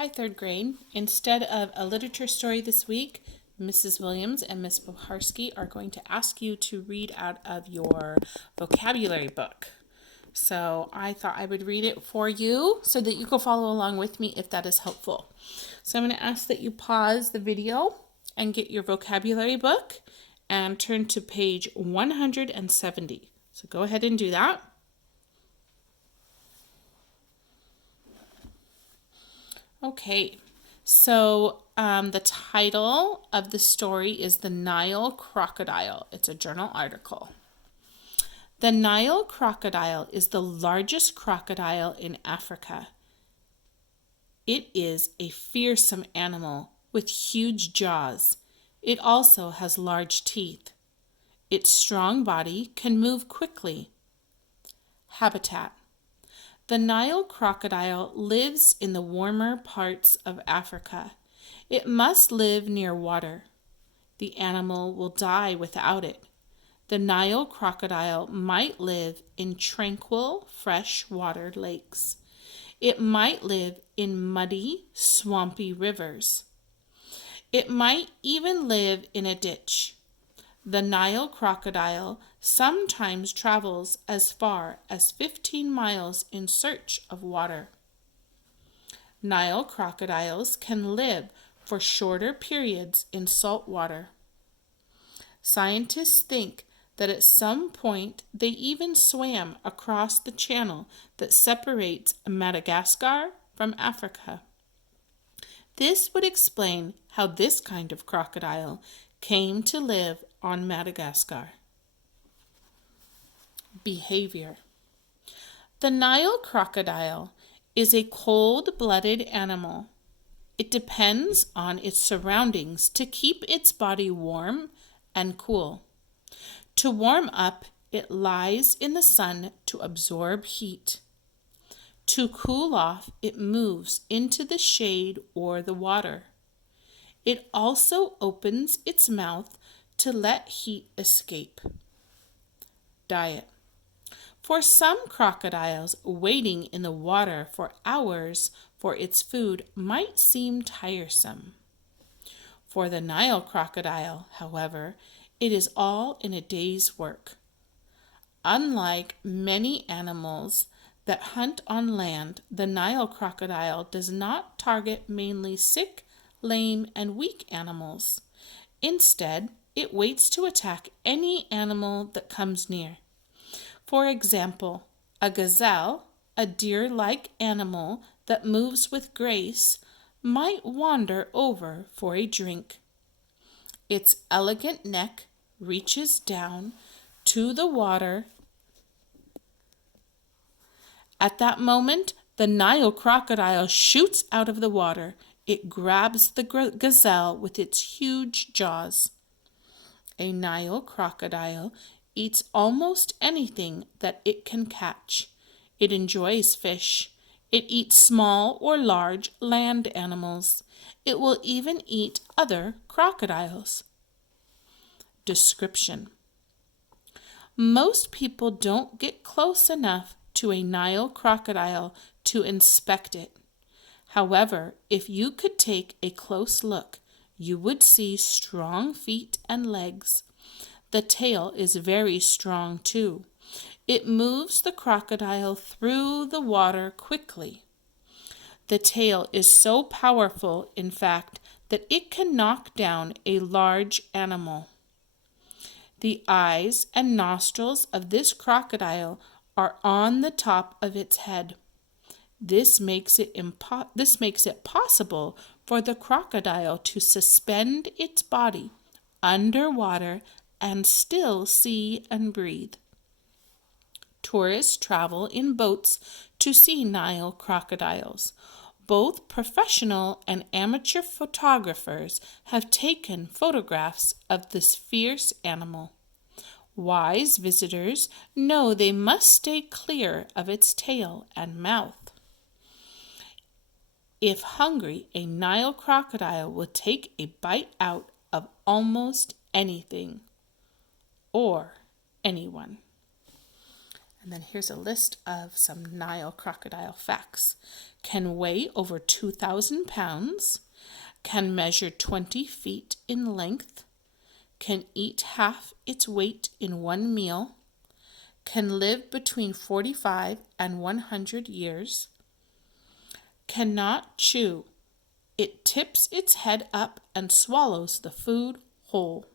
Hi, third grade. Instead of a literature story this week, Mrs. Williams and Miss Boharski are going to ask you to read out of your vocabulary book. So I thought I would read it for you so that you can follow along with me if that is helpful. So I'm going to ask that you pause the video and get your vocabulary book and turn to page 170. So go ahead and do that. Okay, so the title of the story is The Nile Crocodile. It's a journal article. The Nile crocodile is the largest crocodile in Africa. It is a fearsome animal with huge jaws. It also has large teeth. Its strong body can move quickly. Habitat. The Nile crocodile lives in the warmer parts of Africa. It must live near water. The animal will die without it. The Nile crocodile might live in tranquil, freshwater lakes. It might live in muddy, swampy rivers. It might even live in a ditch. The Nile crocodile sometimes travels as far as 15 miles in search of water. Nile crocodiles can live for shorter periods in salt water. Scientists think that at some point they even swam across the channel that separates Madagascar from Africa. This would explain how this kind of crocodile came to live on Madagascar. Behavior. The Nile crocodile is a cold-blooded animal. It depends on its surroundings to keep its body warm and cool. To warm up, it lies in the sun to absorb heat. To cool off, it moves into the shade or the water. It also opens its mouth to let heat escape. Diet. For some crocodiles, waiting in the water for hours for its food might seem tiresome. For the Nile crocodile, however, it is all in a day's work. Unlike many animals that hunt on land, the Nile crocodile does not target mainly sick, lame, and weak animals. Instead, it waits to attack any animal that comes near. For example, a gazelle, a deer-like animal that moves with grace, might wander over for a drink. Its elegant neck reaches down to the water. At that moment, the Nile crocodile shoots out of the water. It grabs the gazelle with its huge jaws. A Nile crocodile eats almost anything that it can catch. It enjoys fish. It eats small or large land animals. It will even eat other crocodiles. Description. Most people don't get close enough to a Nile crocodile to inspect it. However, if you could take a close look, you would see strong feet and legs. The tail is very strong too. It moves the crocodile through the water quickly. The tail is so powerful, in fact, that it can knock down a large animal. The eyes and nostrils of this crocodile are on the top of its head. This makes it possible for the crocodile to suspend its body underwater and still see and breathe. Tourists travel in boats to see Nile crocodiles. Both professional and amateur photographers have taken photographs of this fierce animal. Wise visitors know they must stay clear of its tail and mouth. If hungry, a Nile crocodile will take a bite out of almost anything or anyone. And then here's a list of some Nile crocodile facts. Can weigh over 2,000 pounds, can measure 20 feet in length, can eat half its weight in one meal, can live between 45 and 100 years, cannot chew. It tips its head up and swallows the food whole.